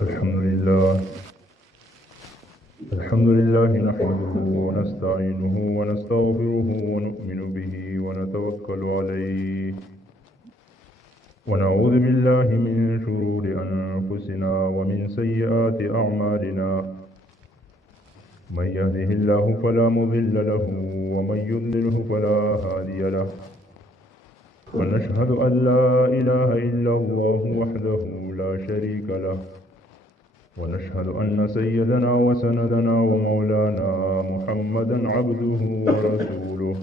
الحمد لله نحمده ونستعينه ونستغفره ونؤمن به ونتوكل عليه ونعوذ بالله من شرور أنفسنا ومن سيئات أعمالنا من يهده الله فلا مضل له ومن يضلله فلا هادي له ونشهد أن لا إله إلا الله وحده لا شريك له ونشهد أن سيدنا وسندنا ومولانا محمدا عبده ورسوله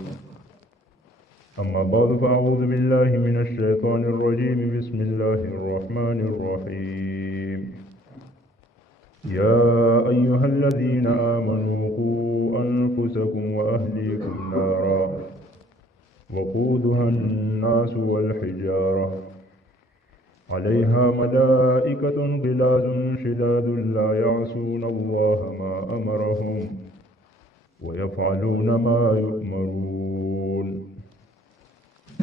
أما بعد فأعوذ بالله من الشيطان الرجيم بسم الله الرحمن الرحيم يا أيها الذين آمنوا قوا أنفسكم وأهليكم نارا وقودها الناس والحجارة عليها ملائكة غلاظ شداد لا يعصون الله ما أمرهم ويفعلون ما يؤمرون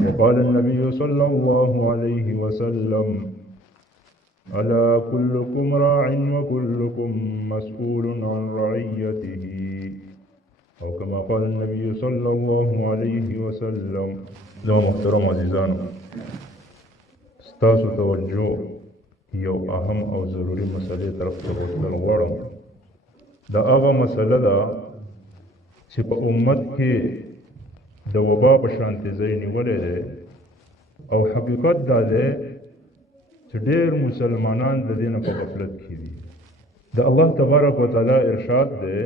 وقال النبي صلى الله عليه وسلم ألا كلكم راع وكلكم مسؤول عن رعيته أو كما قال النبي صلى الله عليه وسلم. لو محترم عزیزان ستاسو توجه یو اهم او ضروری مسئله طرف ته وصل غواړم. دا هغه مسله ده چې په امت کې د وبا په شانتي ځای نیولې ده او حقیقت دا ده چې ډېر مسلمانان د دې نه په غفلت کې دي. د الله تبارک وتعالى ارشاد ده.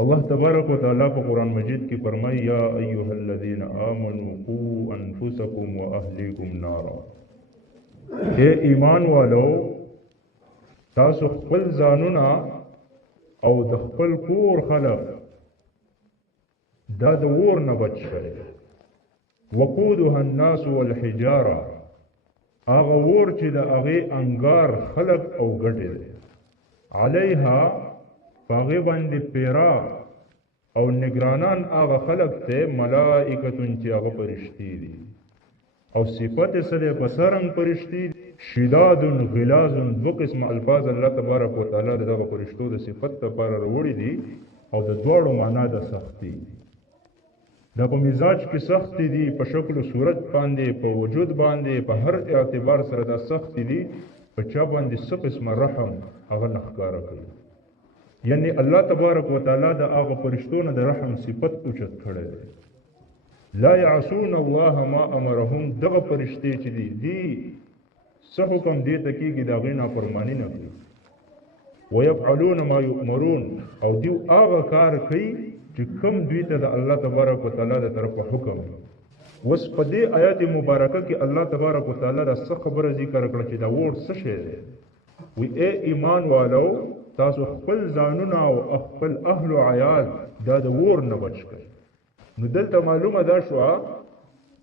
الله تبارک وتعالى په قرآن مجید کې فرمایي یا ایها الذین آمنوا قوا انفسکم واهلیکم نارا. اے ایمان والو تاسو خپل ځانونه او د خپل کور خلق دا د اور نه بچ کړئ. وقودها الناس والحجاره هغه اور چې د هغې انګار خلق او ګټې دی. علیها پاغه باندې پیرا او نگرانان هغه خلق ته ملائکتون چې هغه فرشتي دي او صفت سره بصرن فرشتي شداد غلاظ. دو قسم الفاظ الله تبارک وتعالى دغه فرشتو د صفت لپاره وروړي دي او د دوړو معنا د سختي دا په مزاج کې سختي دي، په شکل او صورت باندې، په وجود باندې، په هر اعتبار سره دا سختي دي. په چا باندې څه قسم رحم هغه نخکاره کوي. یعنی الله تبارک وتعالى د هغه فرشتو نه د رحم صفت اوچت کړی دی. لا يعصون الله ما امرهم. دغه فرشتي چې دي څه حکم دی ته کېږي د هغې نافرماني نه کوي. ويفعلون ما يؤمرون او دیو هغه کار کوي چې کوم دوی ته د الله تبارک وتعالى د طرفه حکم. اوس په دې آیات مبارکه کې الله تبارک وتعالى د څه خبره ذکر کړه چې دا اور څه شی دی. وی اے ایمان والو تاسو خپل ځانونه او خپل اهل او عیال دا د اور نه بچ کړئ. نو دلته معلومه دا شوه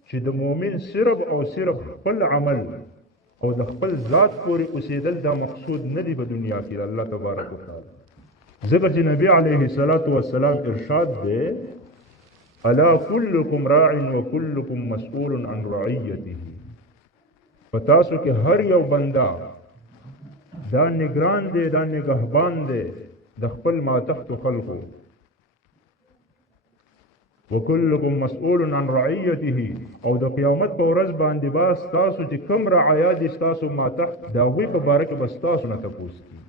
چې د مؤمن صرف او صرف خپل عمل او د خپل ذات پورې اوسېدل دا مقصود نه دی په دنیا کې الله تبارک وتعالى. ځکه چې نبی علیه الصلاة والسلام ارشاد دی الا کلکم راع وکلکم مسئول عن رعیته. په تاسو کې هر یو بنده دا نگران دی، دا نگهبان دی د خپل ماتحت خلقو. وکلکم مسئول عن رعیته او د قیامت په ورځ باندې باس تاسو چې کوم رعایا دي ستاسو ماتحت د هغوی په باره کې بس تاسو نه تپوس کیږي.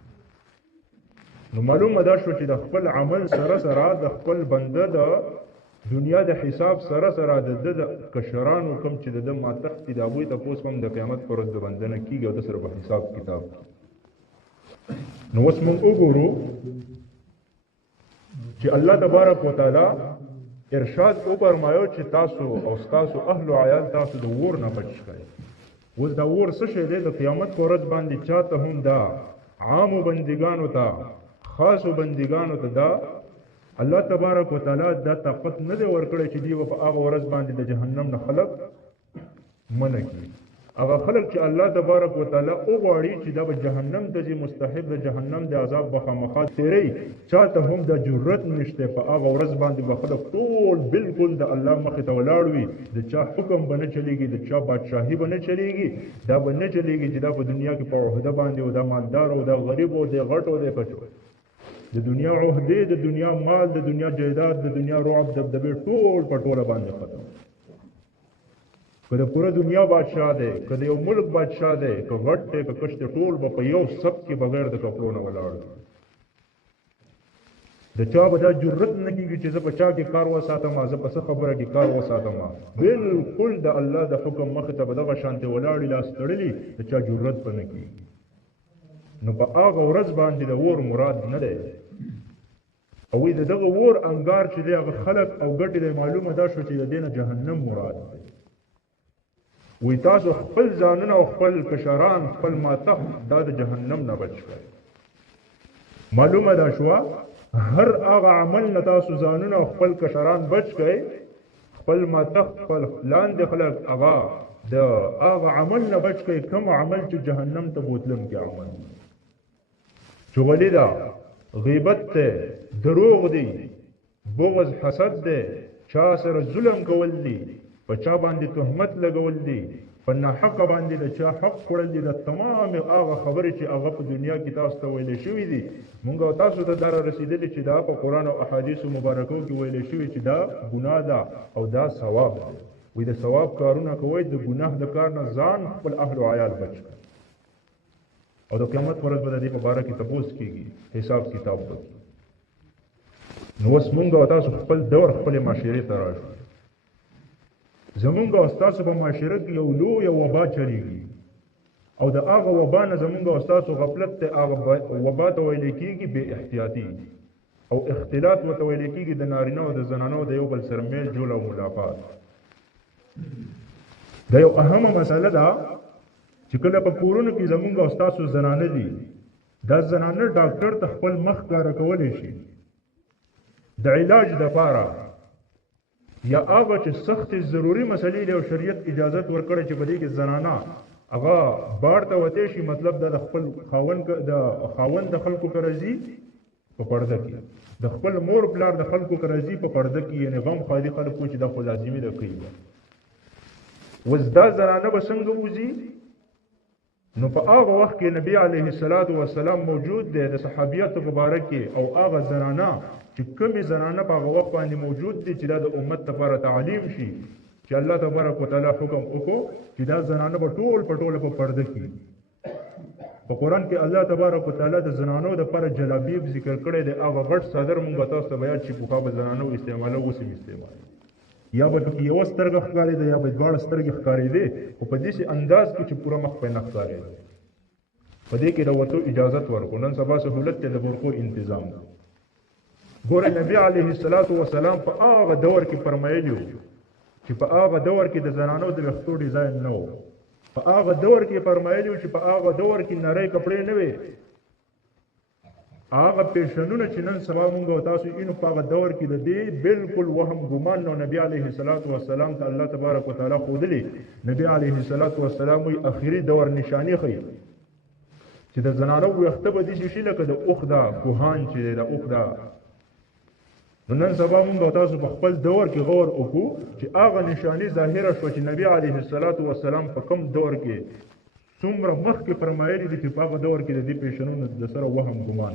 نو معلومه دا شو چې د خپل عمل سره سره د خپل بنده د دنیا د حساب سره سره د کشرانو کوم چې د ماتحت دي د هغوی تپوس هم د قیامت په ورځ د بنده نه کیږي او د سره په حساب کتاب. نو اوس موږ وګورو چې الله تبارک وتعالى ارشاد وفرمایو چې تاسو او تاسو اهل او عیال تاسو د اور نه بچ کړئ. اوس دا اور څه شی دی؟ د قیامت په ورځ باندې چاته هم دا عامو بندګانو ته خاصو بندګانو ته دا الله تبارک وتعالى دا طاقت نه دی ورکړی چې دی په هغه ورځ باندې د جهنم نه خلق منع کړي. هغه خلک چې الله تبارک وتعالى او غواړي چې دا به جهنم ته ځي مستحق د جهنم د عذاب به خامخا تیری چاته هم د جرأت نشته په هغه ورځ باندې به خلک ټول بالکل د الله مخې ته ولاړ وي د چا حکم به نه چلیږي د چا بادشاهي به نه چلیږي دا به نه چلیږي چې دا په دنیا کې په عهده باندې او د مالدار او د غریب او د غټ او د کچو د دنیا عهده د دنیا مال د دنیا جایداد د دنیا رعب دبدبه ټول په ټوله باندې ختم که د پوره دنیا بادشاہ دی که د یو ملک بادشاہ دی که غټ دی که کشت ټول به په یو سب کې بغیر د کپړو نه ولاړ د چا به دا جرأت نه کېږي چې زه په چا کې کار وساتم زه په څه خبره کې کار وساتم بالکل د الله د حکم مخې ته به دغه شانتې ولاړې لاس تړلي د چا جرأت به نه کېږي نو په هغه ورځ باندې د اور مراد نه دی او د دغه اور انګار چې دی هغه خلک او ګټې دی معلومه دا شو چې د دې نه جهنم مراد دی وی تاسو خپل ځانونه او خپل کشران خپل ماتح دا د جهنم نه بچ کړئ معلومه دا شوه هر هغه عمل نه تاسو ځانونه او خپل کشران بچ کړئ خپل ماتح خپل لاندې خلک هغه د هغه عمل نه بچ کړئ کوم عمل چې جهنم ته بوتلونکی عمل چغلي ده غیبت ده دروغ دی بغض حسد ده چا سره ظلم کول دی په چا باندې تهمت لګول دي په ناحق باندې د چا حق خوړل دي د تمام هغه خبرې چې هغه په دنیا کې تاسو ته ویلې شوي دي مونږ تاسو ته دا رسېدلي چې دا په قرآن او احادیثو مبارکو کې ویلې شوي چې دا ګناه ده او دا ثواب ده وی د ثواب کارونه کوئ د ګناه د کار نه ځان خپل اهل او عیال بچ کړئ او د قیامت پر ورځ به د دې په باره کې تپوس کېږي حساب کتاب وکړي نو اوس مونږ او تاسو خپل دور خپلې معاشرې ته راشو زمونږ او ستاسو په معاشره کې یو لویه وبا چلیږي او د هغه وبا نه زمونږ او ستاسو غفلت ته هغه وبا ته ویل کېږي بې احتیاطي او اختلاط ورته ویل کېږي د نارینه او د زنانو د یو بل سره میل جول او ملاقات دا یو اهمه مسله ده چې کله په کورونو کې زمونږ او ستاسو زنانه دي دا زنانه ډاکټر ته خپل مخ کاره کولی شي د علاج دپاره یا هغه چې سخت ضروري مسلې له شریعت اجازت ورکړي چې په دې کې زنانه هغه بار ته وته شي مطلب د خپل خاوند د خلکو کرزي په پرده کې د خپل مور پلار د خلکو کرزي په پرده کې یعنی غم خالي خلکو چې د خو لازمي ده کوي وزدا زنانه به څنګه وځي نو په هغه وخت کې نبی علیه الصلاۃ والسلام موجود دی د صحابیاتو مبارک او هغه زنانه چې کومې زنانه په هغه وخت باندې موجود دي چې دا د امت لپاره تعلیم شي چې الله تبارک وتعالى حکم وکړو چې دا زنانه په ټول په پرده کې په قرآن کې الله تبارک وتعالى د زنانو لپاره جلابیب ذکر کړی دی هغه غټ صدر مونږ تاسو ته بیان چې پوښا به زنانو استعمالو وسیم استعمال یا به کې یو سترګه ښکارې ده یا به دواړه سترګې ښکارې دي او په دې انداز کې چې پوره مخ په نه ښکارې ده په دې کې د وته اجازه ورکړو نن سبا سہولت ته د ورکو تنظیم ګوره نبی علیه الصلاۃ والسلام په هغه دور کې فرمایلی چې په هغه دور کې د زنانو د وختو ډیزاین نه و په هغه دور کې فرمایلی چې په هغه دور کې نری کپڑے نه وي هغه پیشنونه چې نن سبا مونږ او تاسو اینو په هغه دور کې د دې بالکل وهم ګمان نو نبی علیه الصلاۃ والسلام ته الله تبارک وتعالى خودلی نبی علیه الصلاۃ والسلام وی اخیری دور نشانی خي چې د زنانو وخت به دي شي لکه د اوخدا کوهان چې د اوخدا نن سبا مونږ او تاسو په خپل دور کې غور وکړو چې هغه نشانی ظاهره شو چې نبی علیه الصلاۃ والسلام په کوم دور کې څومره مخکې فرمایلی دي چې په هغه دور کې د دې پیشنونو د سره وهم ګمان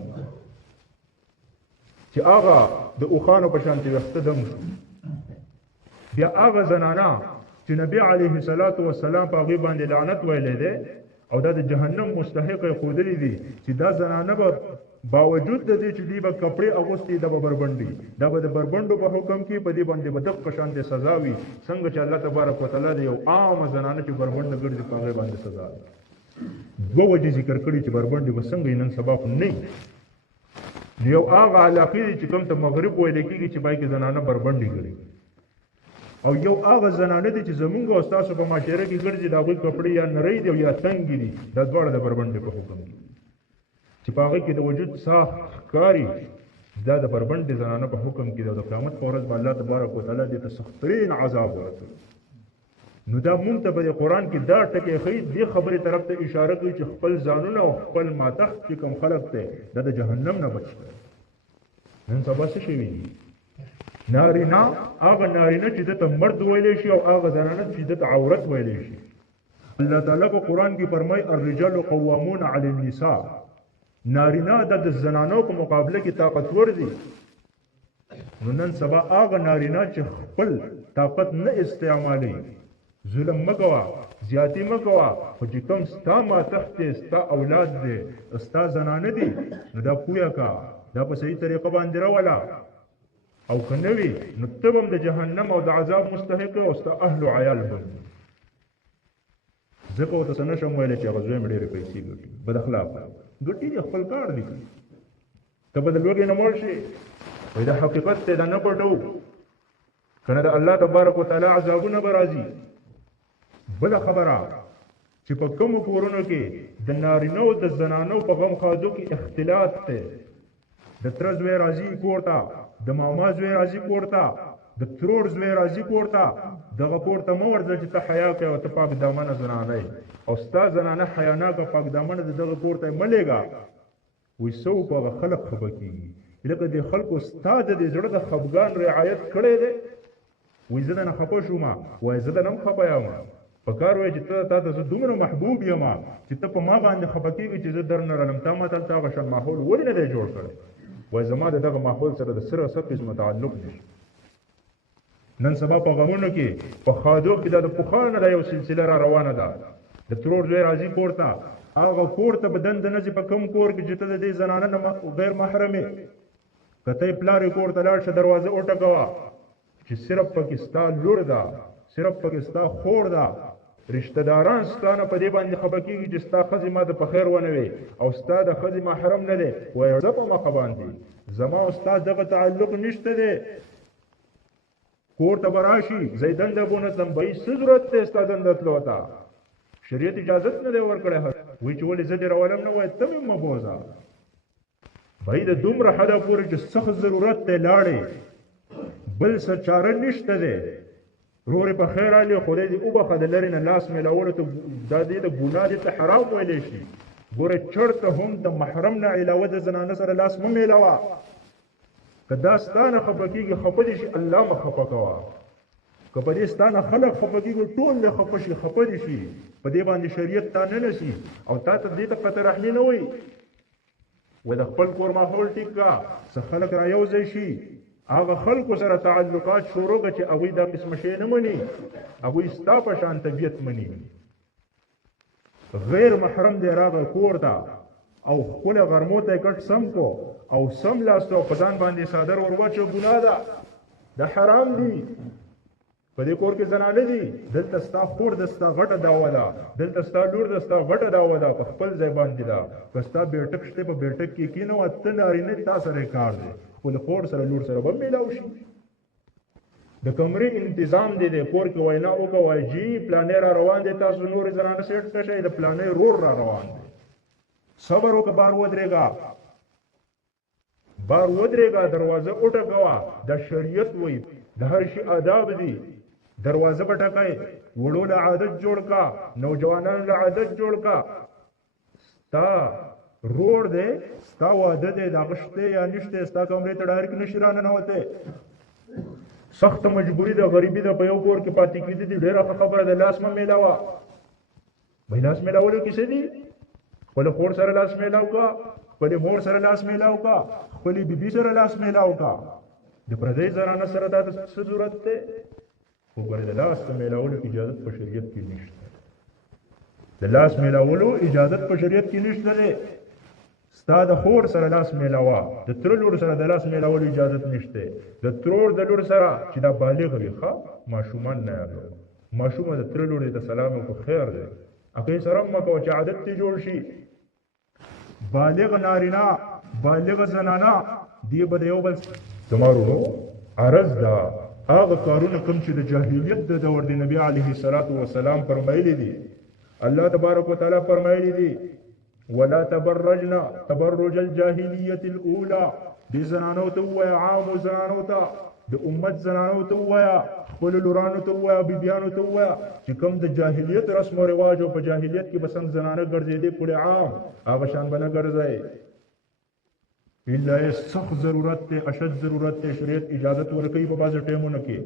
چې هغه د اوخانو په شانتې وخته دم شو بیا هغه زنانه چې نبی علیه الصلاۃ والسلام په هغې باندې لعنت ویلی دی او دا د جهنم مستحق یې ښودلی دي چې دا زنانه به باوجود د دې چې دوی به کپړې اغوستي دا به بربنډي دا به د بربنډو په حکم کې په دې باندې به دغه شانتې سزا وي څنګه چې الله تبارک وتعالی د یو عام زنانه چې بربنډ ګرځي په هغې باندې سزا ده دوه وجې ذکر کړي چې بربنډې به څنګه نن سبا خو نه یو هغه علاقې دي چې کوم ته مغرب ویل کېږي چې پای کې زنانه بربنډې ګرځي او یو هغه زنانه دي چې زمونږ او ستاسو په معاشره کې ګرځي د هغوی کپړې یا نری دي او یا تنګې دي دا دواړه د بربنډې په حکم کې چې په هغې کې د وجود ساه ښکاري دا د بربنډې زنانه په حکم کې د قیامت په ورځ به الله تبارک وتعالی دې ته سخترین عذاب ورکوي نو دا مونږ ته په قرآن کې دا ټکی ښیي دې خبرې طرف ته اشاره کوي چې خپل ځانونه او خپل ماتحت چې کوم خلق دی دا د جهنم نه بچ کړي. نن سبا څه شوي دي نارینه هغه نارینه چې دته مرد ویلی شي او هغه زنانه چې دته عورت ویلی شي. الله تعالی په قرآن کې فرمایي الرجال قوامون علی النساء، نارینه د زنانو په مقابله کې طاقتور دي. نو نن سبا هغه نارینه چې خپل طاقت نه استعمالوي، ظلم مکوا، زیاتی مکوا، خو چې کوم ستا ماتحت دی، ستا اولاد دی، ستا زنانه دي، نو دا پویه کا دا په صحیح طریقه باندې راوله، او که نه وي نو ته به هم د جهنم او د عذاب مستحق او ستا اهل و عیال به ځکه ورته څه نشم ویلی چې هغه زوی مې ډېرې پیسې ګټي، بد اخلاقه ګټي دي، خپل کار دي، ته به د لوږې نه مړ شي. وایي دا حقیقت دی، دا نه پټو، که نه د الله تبارک وتعالی عذابونه به راځي. بله خبره چې په کومو کورونو کې د نارینه او د زنانو په غم خادو کې اختلاط دی، د تره زوی راځي کور ته، د ماما زوی راځي کور ته، د ترور زوی راځي کور ته، دغه کور ته مه ورځه چې ته حیا کوې او ته پاک دامنه زنانه یې او ستا زنانه حیاناکه پاک دامنه د دغه کور ته یې مه لېږه. وایي څه وکړو هغه خلق خفه کېږي، لکه دې خلکو ستا د دې زړه د خفګان رعایت کړی دی. وایي زه درنه خفه شوم، وایي زه درنه هم خفه یم، په کار وایي چې تا ته زه دومره محبوب یم چې ته په ما باندې خفه کېږي چې زه درنه رالم، تا ما ته هلته هغه شان ماحول ولې نه دی جوړ کړی. وایي زما د دغه ماحول سره د سره څه قسمه تعلق دی. نن سبا په غمونو کې په خادو کې دا د پخوا نه دا یو سلسله را روانه ده. د ترور زوی راځي کور ته، هغه کور ته به دنده نه ځي په کوم کور کې چې ته د دې زنانه نه غیر محرم یې. که ته یې پلار یې کور ته لاړ شه دروازه وټکوه چې صرف پکې ستا لور ده، صرف پکې ستا خور ده، رشته داران ستا نه په دې باندې خفه کېږي چې ستا ښځې ما ته په خیر ونه وي او ستا د ښځې محرم نه دی. وایي زه په مخه باندې زما او ستا دغه تعلق نشته دی. کور ته به راشي زه یې دنده بونه تلم، به یې څه ضرورت دی ستا دنده تلو ته؟ شریعت اجازت نه دی ورکړی. وایي چې ولې زه دې راولم نه، وایي ته مې مه بوځه. بهی د دومره حده پورې چې سخت ضرورت دی لاړې، بل څه چاره نشته دی. رورې په خیر راغلې، خدای دې وبخه، د لرې نه لاس میلاولو ته دا دې د ګناه دې ته حرام ویلی شي. ګوره چرته هم د محرم نه علاوه د زنانه سره لاس مه میلاوه. که دا ستا نه خفه کېږي خفه دې شي، الله مه خفه کوه. که په دې ستا نه خلک خفه کېږي ټول دې خفه شي، خفه دې شي. په دې باندې شریعت تا نه نسي او تا ته دې ته قطع رحمي نه وایي. و د خپل کور ماحول ټیک کا، څه خلک را یو ځای شي، هغه خلکو سره تعلقات شروع کړه چې هغوی دا قسمه شی نه مني، هغوی ستا په شان طبیعت مني. غیر محرم دی راغی کور ته او خپله غرمو ته یې کټ سم کو او سم لاستو په ځان باندې څادر ور واچو، ګناه ده، دا حرام دي. په دې کور کې زنانه دي، دلته ستا خور د ستا غټه دعوه ده، دلته ستا لور د ستا غټه دعوه ده، په خپل ځای باندې ده. که ستا بیټک شته په بیټک کې کېنوه، ته نارینه تا سره کار دی، خپل خور سره لور سره به میلاو شي. د کمرې انتظام دی، د کور کې وینا وکړه، وایي جی پلانې را روان دی، تاسو نورې زنانه سیټ ته شئ، د پلانې رور را روان دی. صبر وکړه، بار ودرېږه، بار ودرېږه، دروازه وټکوه. د شریعت وایي د هر شي آداب دي. دروازه به ټکئ، وړو له عادت جوړ کا، نوجوانانو له عادت جوړ کا. ستا روړ دی، ستا واده دی، دا غشته یا نشته، ستا کمرې ته ډایرکټ نشي راننوتی. سخت مجبوري ده، غریبي ده، په یو کور کې پاتې کېدي دي، ډېره ښه خبره ده. لاس مه میلاوه. بهی لاس میلاولو کې څه دي؟ خپل خور سره لاس میلاو کا، خپل مور سره لاس میلاو کا، خپل بیبي سره لاس میلاو کا. د پردۍ زنانه سره دا څه ضرورت دی؟ خو ګورې د لاس ته میلاولو اجازت په شریعت کې نشته. د لاس میلاولو اجازت په شریعت کې نشته دی. ستا د خور سره لاس میلاوه، د تره لور سره د لاس میلاولو اجازت نشته. د ترور د لور سره چې دا بالغ وي، ښه ماشومان نه یادوه. ماشومه د تره لور دی ته سلام وکړو، خیر دی، هغې سره هم مه کوه چې عادت دې جوړ شي. بالغ نارینه، بالغ زنانه، دې به د یو بل زمارونو عرض ده. هغه کارونه کوم چې د جاهلیت د دور د نبي علیه الصلاة والسلام فرمایلی دي، الله تبارک وتعالی فرمایلی دي ولا تبرجنا تبرج الجاهلیة الاولى. دې زنانو ته ووایه، عامو زنانو ته، د امت زنانو ته وایا خپل لورانو ته وایا بیبیانو ته وایا چې کوم د جاهلیت رسم او رواج او په جاهلیت کې بسنګ زنانه ګرځېدې کله عام هغه شان بنه ګرځي الا سخت ضرورت ته اشد ضرورت ته شریعت اجازه ورکوي په بعض ټیمونو کې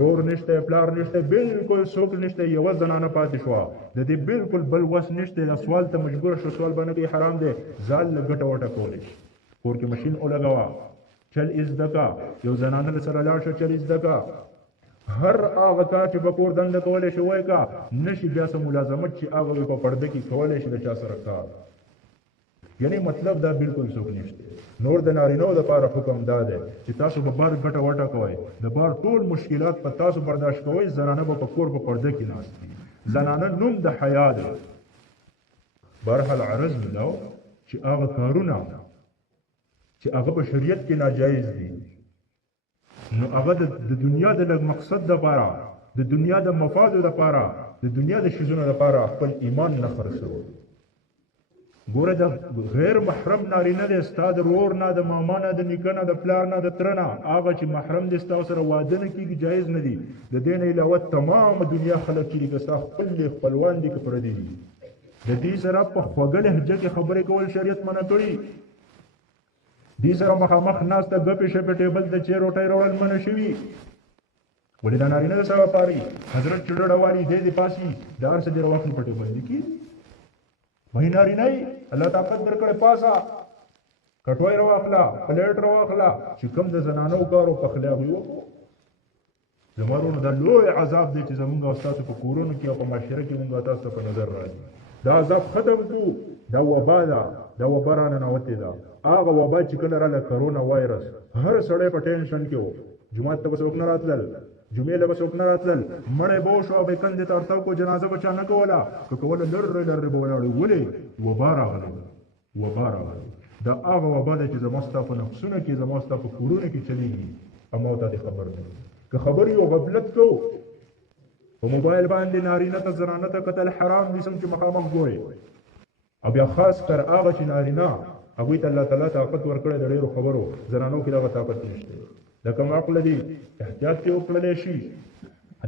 رور نشته پلار نشته بالکل څوک نشته یو زنانه پاتې شو د دې بالکل بل وس نشته د سوال ته مجبور شو سوال باندې حرام دی ځال لګټه وټه کولې کور کې ماشين اولګوا چل از دکا یو زنانه سره لاړ شو چل از دکا هر هغه کار چې په کور دنده کولای شي وای کا نشي بیا سم ملازمت چې هغه په پرده کې کولای شي د چا سره کار یعنی مطلب دا بالکل څوک نشته نور د نارینو د لپاره حکم دا دی چې تاسو به بار ګټه وټه کوئ د بار ټول مشکلات په تاسو برداشت کوئ زنانه به په کور په پرده کې ناست دي زنانه نوم د حیا دی برحال عرض ملو چې هغه کارونه چې هغه په شریعت کې ناجایز دي نو هغه د دنیا د لږ مقصد لپاره د دنیا د مفاد لپاره د دنیا د شیزونو لپاره خپل ایمان نه خرڅوي ګوره د غیر محرم نارینه د استاد رور نه د ماما نه د نیکه نه د پلار نه د تره نه هغه چې محرم دي ستاسو سره واده نه کېږي جایز نه دي د دې نه علاوه تمام دنیا خلک چې دي ستا خپل خپلوان دي که پردي دي د دې سره په خوږه لهجه کې خبرې کول شریعت منع کړي دې سره مخامخ ناسته ګپې شپې ټیبل د چیر روټۍ راوړل منع شوي ولې دا نارینه د سره پاري حضرت چې ډډه والي دې پاسي د هر څه ډېر وخت په ټیبل دي کې وای نارینه الله طاقت درکړې پاسا کټوای راواخلا پلیټ راواخلا چې کوم د زنانو کارو په خلاف یو زمارونو د لوی عذاب دی چې زمونږ استاد په کورونو کې او په معاشره کې مونږ تاسو په نظر راځي دا عذاب ختم کو دا وبا ده دا وبا رانه نوته ده هغه وبا چې کله رااله کرونا وایرس هر سړی په ټینشن کې و جمعه ته څوک نه راتلل جمعې له څوک نه راتلل مړې به شو به کندې ته ورته کو جنازه بچا نه کوله که کوله لر به ولاړ ولې وبا راغله دا هغه وبا ده چې زموږ په نفسونو کې زموږ په کورونو کې چلیږي اما ته خبر نه که خبر یو غفلت کو په موبایل باندې نارینه ته زنانه ته قتل حرام دي سم چې مخامخ ګوري او بیا خاص کر هغه چې نارینه هغوی ته الله تعالی طاقت ورکړی د ډېرو خبرو زنانو کې دغه طاقت نشته د کوم عقل دی احتیاط کې وکړلی شي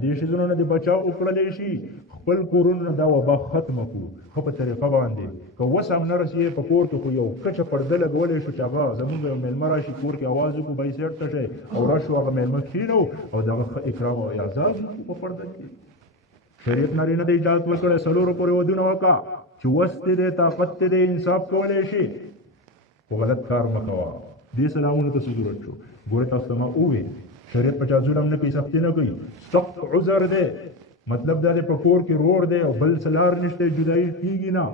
دې شیزونو نه د بچاو وکړلی شي خپل کورونه دا وبا ختمه کړو ښه په طریقه باندې که وس هم نه رسېږي په کور کې خو یو کچه پرده لګولی شو چې هغه زمونږ یو میلمه راشي کور کې اواز وکړو بای سیټ ته شئ او راشو هغه میلمه کښېنو او دغه ښه اکرام او اعزاز وکړو په پرده کې شریعت نارینه د اجازت ورکړی څلورو پورې ودونه وکړه چې وس دې دی طاقت دې دی انصاف کولی شي خو غلط کار مه کوه دې سلامونو ته څه ضرورت شو ګوره تاسو ته ما وویل شریعت په چا ظلم نه کوي سختي نه کوي سخت عذر دی مطلب دا دی په کور کې رور دی او بل سلار نشته جدایي کېږي نه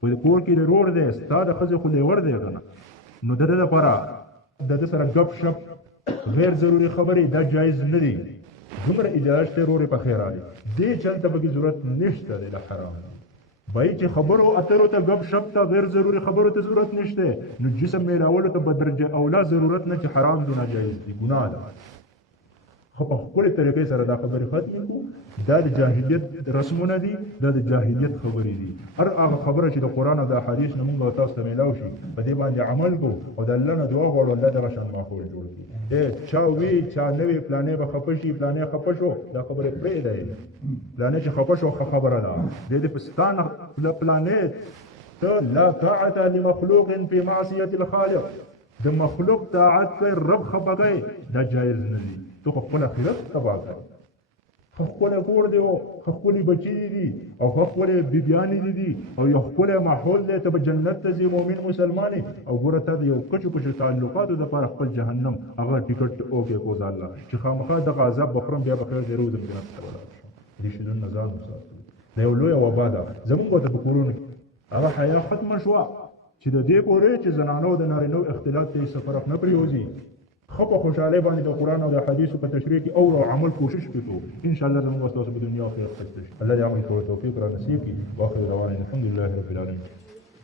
په کور کې رور دی ستا د ښځې خو لیور دی که نه نو د ده لپاره د ده سره ګپ شپ غیر ضروري خبرې دا جایز نه دي دومره اجازه شته رورې په خیر راځي دې چل ته پکې ضرورت نشته دی د حرام بای چې خبرو اترو ته غب شپ ته غیر ضروري خبرو ته ضرورت نشته نو جسم میراولو ته بدرجه اولا ضرورت نه چې حرام دي ناجایز دي ګناه ده خو په خپل طریقې سره دا خبرې ختم کو دا د جاهلیت رسمونه دي دا د جاهلیت خبرې دي هر هغه خبره چې د قران او د احادیث نه موږ تاسو ته میلاو شي په دې باندې عمل کو او د الله نه دعا غواړو الله دغه شان ماحول جوړ کړي چا وی چا نوې پلانې به خپشي پلانې خپشو دا خبره پرې ده پلانې چې خپشو خبره ده د دې پستانه پلانې ته لا طاعت لمخلوق في معصيه الخالق د مخلوق طاعت کوي رب خپګي دا جایز نه دي تو خپل اخرت تبا کړ خپل کور دی او خپل بچی دي او خپل بیبيان دي او یو خپل ماحول دی ته جنت ته ځي مؤمن مسلمانې او ګوره ته یو کچو تعلقاتو د پر خپل جهنم هغه ټیکټ اوکې کوز الله چې خامخا د عذاب بخرم بیا بخیر دی روز جنت ته دي شي نن نزاد مسافر دا یو لوی وبا ده زموږ د کورونو هغه حیا ختم شو چې د دې پورې چې زنانو د نارینو اختلاط ته سفرخ نه پریوزي خو خوشاله باندې د قران او د حدیث په تشریح کې او عمل کوشش وکړو ان شاء الله زموږ تاسو په دنیا او آخرت کې الله دې موږ ته توفیق را نصیب کړي واخر دعوانا الحمد لله رب العالمین